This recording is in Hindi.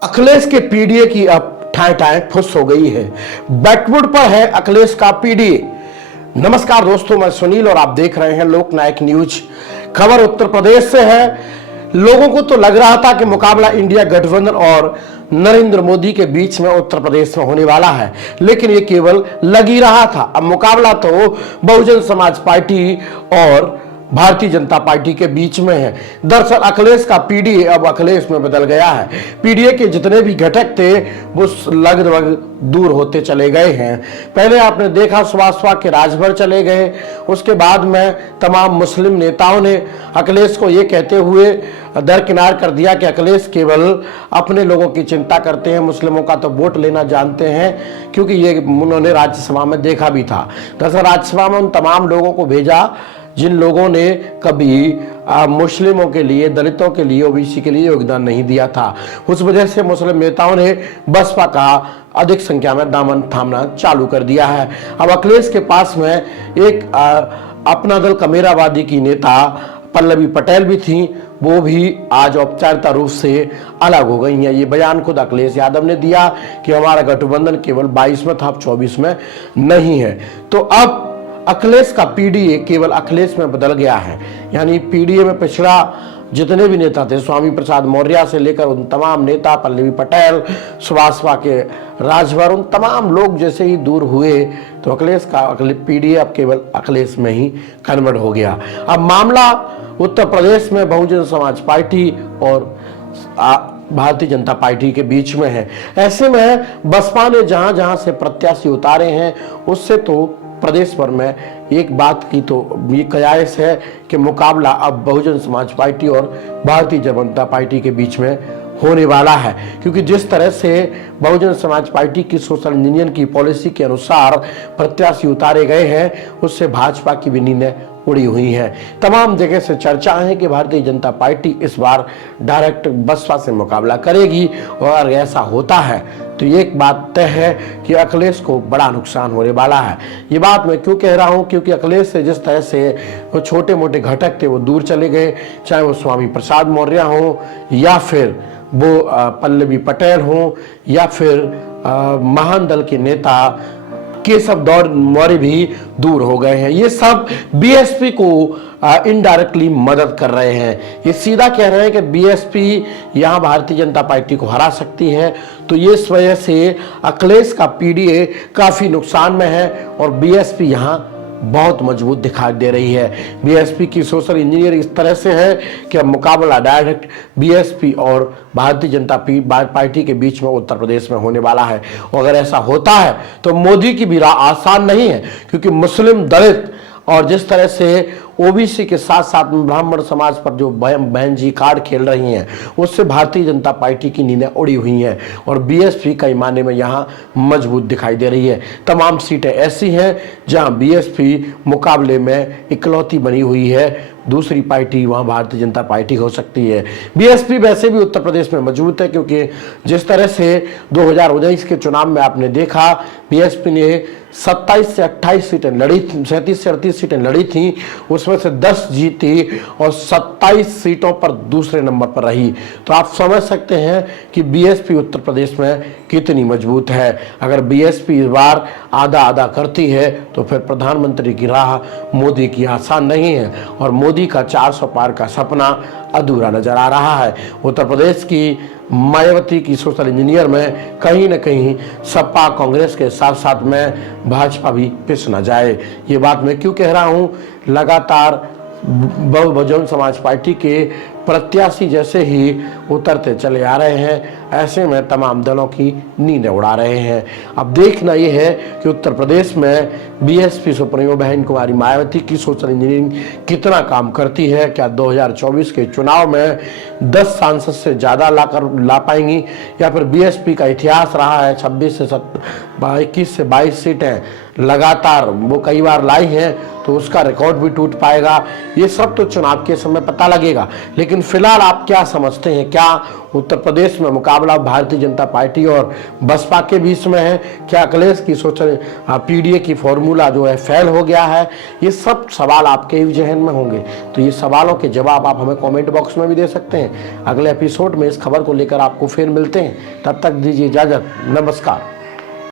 अखिलेश के पीडीए की अब ठाए ठाए फुस हो गई है। बैकवुड पर है अखिलेश का पीडीए। नमस्कार दोस्तों, मैं सुनील और आप देख रहे हैं लोकनायक न्यूज। खबर उत्तर प्रदेश से है। लोगों को तो लग रहा था कि मुकाबला इंडिया गठबंधन और नरेंद्र मोदी के बीच में उत्तर प्रदेश में होने वाला है, लेकिन ये केवल लग ही रहा था। अब मुकाबला तो बहुजन समाज पार्टी और भारतीय जनता पार्टी के बीच में है। दरअसल अखिलेश का पीडीए अब अखिलेश में बदल गया है। पीडीए के जितने भी घटक थे वो लगभग दूर होते चले गए हैं। पहले आपने देखा सुभाषवा के राजभर चले गए, उसके बाद में तमाम मुस्लिम नेताओं ने अखिलेश को ये कहते हुए दरकिनार कर दिया कि अखिलेश केवल अपने लोगों की चिंता करते हैं, मुस्लिमों का तो वोट लेना जानते हैं, क्योंकि ये उन्होंने राज्यसभा में देखा भी था। दरअसल राज्यसभा में उन तमाम लोगों को भेजा जिन लोगों ने कभी मुस्लिमों के लिए, दलितों के लिए, ओबीसी के लिए योगदान नहीं दिया था। उस वजह से मुस्लिम नेताओं ने बसपा का अधिक संख्या में दामन थामना चालू कर दिया है। अब अखिलेश के पास में एक अपना दल कमेरावादी की नेता पल्लवी पटेल भी थी, वो भी आज औपचारिकता रूप से अलग हो गई हैं। ये बयान खुद अखिलेश यादव ने दिया कि हमारा गठबंधन केवल 22 में था, अब 24 में नहीं है। तो अब अखिलेश का पीडीए केवल अखिलेश में बदल गया है। यानी पीडीए में पिछड़ा जितने भी नेता थे, स्वामी प्रसाद मौर्य से लेकर उन तमाम नेता, पल्लवी पटेल, सुभाषवा के राजभर, उन तमाम लोग जैसे ही दूर हुए तो अखिलेश का पीडीए अब केवल अखिलेश में ही कन्वर्ट हो गया। अब मामला उत्तर प्रदेश में बहुजन समाज पार्टी और भारतीय जनता पार्टी के बीच में है। ऐसे में बसपा ने जहां जहां से प्रत्याशी उतारे हैं, उससे तो प्रदेश भर में एक बात की तो ये कयास है कि मुकाबला अब बहुजन समाज पार्टी और भारतीय जनता पार्टी के बीच में होने वाला है। क्योंकि जिस तरह से बहुजन समाज पार्टी की सोशल इंजीनियरिंग की पॉलिसी के अनुसार प्रत्याशी उतारे गए हैं, उससे भाजपा की भी नींदें उड़ी हुई है। तमाम जगह से चर्चा है कि भारतीय जनता पार्टी इस बार डायरेक्ट बसपा से मुकाबला करेगी, और अगर ऐसा होता है तो एक बात तय है कि अखिलेश को बड़ा नुकसान होने वाला है। ये बात मैं क्यों कह रहा हूं, क्योंकि अखिलेश से जिस तरह से वो छोटे मोटे घटक थे वो दूर चले गए, चाहे वो स्वामी प्रसाद मौर्य हो, या फिर वो पल्लवी पटेल हो, या फिर महान दल के नेता केशव मौर्य भी दूर हो गए हैं। ये सब बीएसपी को इनडायरेक्टली मदद कर रहे हैं। ये सीधा कह रहे हैं कि बीएसपी यहां भारतीय जनता पार्टी को हरा सकती है। तो ये इस वजह से अखिलेश का पीडीए काफी नुकसान में है और बीएसपी यहां बहुत मजबूत दिखाई दे रही है। बीएसपी की सोशल इंजीनियरिंग इस तरह से है कि अब मुकाबला डायरेक्ट बीएसपी और भारतीय जनता पार्टी के बीच में उत्तर प्रदेश में होने वाला है। और अगर ऐसा होता है तो मोदी की भी राह आसान नहीं है, क्योंकि मुस्लिम, दलित और जिस तरह से ओबीसी के साथ साथ ब्राह्मण समाज पर जो बहन जी कार्ड खेल रही हैं, उससे भारतीय जनता पार्टी की नींदें उड़ी हुई हैं और बीएसपी कई मायने में यहाँ मजबूत दिखाई दे रही है। तमाम सीटें ऐसी हैं जहाँ बीएसपी मुकाबले में इकलौती बनी हुई है, दूसरी पार्टी वहाँ भारतीय जनता पार्टी हो सकती है। बीएसपी वैसे भी उत्तर प्रदेश में मजबूत है, क्योंकि जिस तरह से 2019 के चुनाव में आपने देखा बीएसपी ने 27 से 28 सीटें लड़ी, 37 से 38 सीटें लड़ी थी, उसमें से 10 जीती और 27 सीटों पर दूसरे नंबर पर रही। तो आप समझ सकते हैं कि बीएसपी उत्तर प्रदेश में कितनी मजबूत है। अगर बीएसपी इस बार आधा आधा करती है तो फिर प्रधानमंत्री की राह मोदी की आसान नहीं है और मोदी का 400 पार का सपना अधूरा नजर आ रहा है। उत्तर प्रदेश की मायावती की सोशल इंजीनियर में कहीं न कहीं सपा कांग्रेस के साथ साथ में भाजपा भी पिस न जाए। ये बात मैं क्यों कह रहा हूँ, लगातार बहुजन समाज पार्टी के प्रत्याशी जैसे ही उतरते चले आ रहे हैं, ऐसे में तमाम दलों की नींदें उड़ा रहे हैं। अब देखना यह है कि उत्तर प्रदेश में बीएसपी सुप्रीमो बहन कुमारी मायावती की सोशल इंजीनियरिंग कितना काम करती है। क्या 2024 के चुनाव में 10 सांसद से ज़्यादा ला पाएंगी, या फिर बीएसपी का इतिहास रहा है 21 से 22 सीटें लगातार वो कई बार लाई हैं, तो उसका रिकॉर्ड भी टूट पाएगा। ये सब तो चुनाव के समय पता लगेगा। लेकिन फिलहाल आप क्या समझते हैं, क्या क्या उत्तर प्रदेश में मुकाबला भारतीय जनता पार्टी और बसपा के बीच में है? क्या अखिलेश की सोच पीडीए की फॉर्मूला जो है फेल हो गया है? ये सब सवाल आपके ही जहन में होंगे, तो ये सवालों के जवाब आप हमें कमेंट बॉक्स में भी दे सकते हैं। अगले एपिसोड में इस खबर को लेकर आपको फिर मिलते हैं, तब तक दीजिए इजाजत, नमस्कार।